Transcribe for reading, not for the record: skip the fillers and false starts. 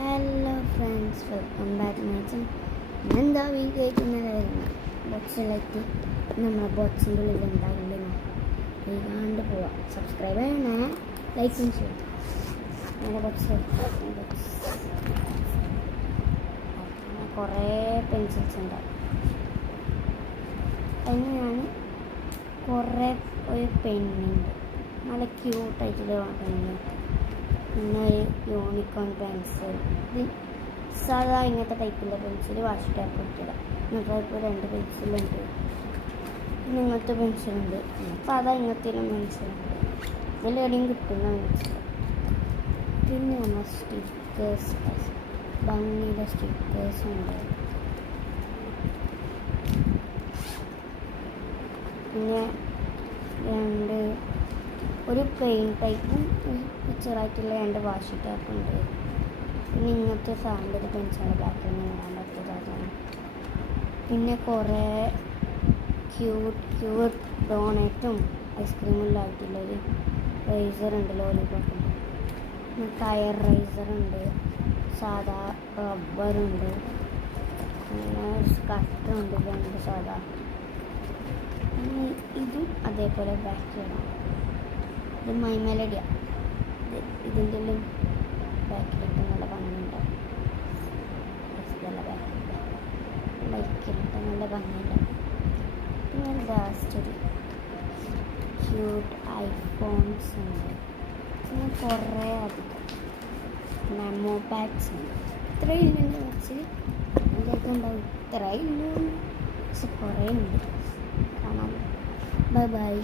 Hello friends, welcome back my channel. എന്താ video ആയിട്ടുണ്ടായിരുന്നു ബോക്സിലേക്ക് നമ്മളെ ബോക്സിൻ്റെ ഉള്ളിൽ എന്തായാലും കണ്ട് പോവാം. സബ്സ്ക്രൈബ് ചെയ്യണേ, ലൈക്കും ചെയ്യണം. നമ്മുടെ കുറേ പെൻസിൽസ് ഉണ്ടാവും. അതിന് ഞാൻ കുറേ ഒരു പെണ്ണുണ്ട്, നല്ല ക്യൂട്ടായിട്ടുള്ള പെണ്ണ്. പിന്നെ ഒരു യൂണിക്കോൺ പെൻസിൽ, ഇത് സാധാ ഇങ്ങനത്തെ ടൈപ്പിൻ്റെ പെൻസിൽ വാഷ് ടാപ്പ് ഇട്ടില്ല. ഇങ്ങനത്തെ ഇപ്പോൾ 2 പെൻസിലുണ്ട്. പിന്നെ ഇങ്ങനത്തെ പെൻസിലുണ്ട്, സാധാ ഇങ്ങനത്തെ പെൻസിലുണ്ട്. ഇതിലെവിടെയും കിട്ടുന്ന പെൻസിൽ. പിന്നെ നമ്മൾ സ്റ്റിക്കേഴ്സ്, ഭംഗിയുടെ സ്റ്റിക്കേഴ്സ് ഉണ്ട്. പിന്നെ ഒരു പെയിൻ ടൈപ്പും പിക്ചറായിട്ടുള്ള 2 വാഷ് ടാപ്പ് ഉണ്ട്. പിന്നെ ഇങ്ങനത്തെ സാൻഡൽ പെൻസിൽ ബാക്കിൽ ഞാൻ പറ്റിയതാണ്. പിന്നെ കുറേ ക്യൂട്ട് ഡോണറ്റും ഐസ്ക്രീമിലായിട്ടുള്ളൊരു റൈസർ ഉണ്ട്, ലോലിപോപ്പ് ഉണ്ട്. പിന്നെ ടയർ റൈസറുണ്ട്, സാധാ റബ്ബറുണ്ട്, പിന്നെ സ്കട്ടറുണ്ട് 2 സാധാ. ഇതും അതേപോലെ ബാക്കിലാണ്. ഇത് മൈ മെലഡിയാണ്. ഇതിൻ്റെ ബാക്കിലിട്ട് നല്ല ഭംഗിയുണ്ടാവും. ബൈക്കിലിട്ട് നല്ല ഭംഗിയുണ്ടാവും. പിന്നെ ലാസ്റ്റ് ഒരു ക്യൂട്ട് ഐഫോൺസ് ഉണ്ട്. പിന്നെ കുറേ അധികം മെമ്മോ പാക്സ് ഉണ്ട്. ഇത്രയും ഇല്ല വെച്ച് അതിൻ്റെയൊക്കെ ഉണ്ടാവും. ഇത്രയും ഇല്ല പക്ഷെ കുറേ ഉണ്ട് കാണാൻ. Bye bye.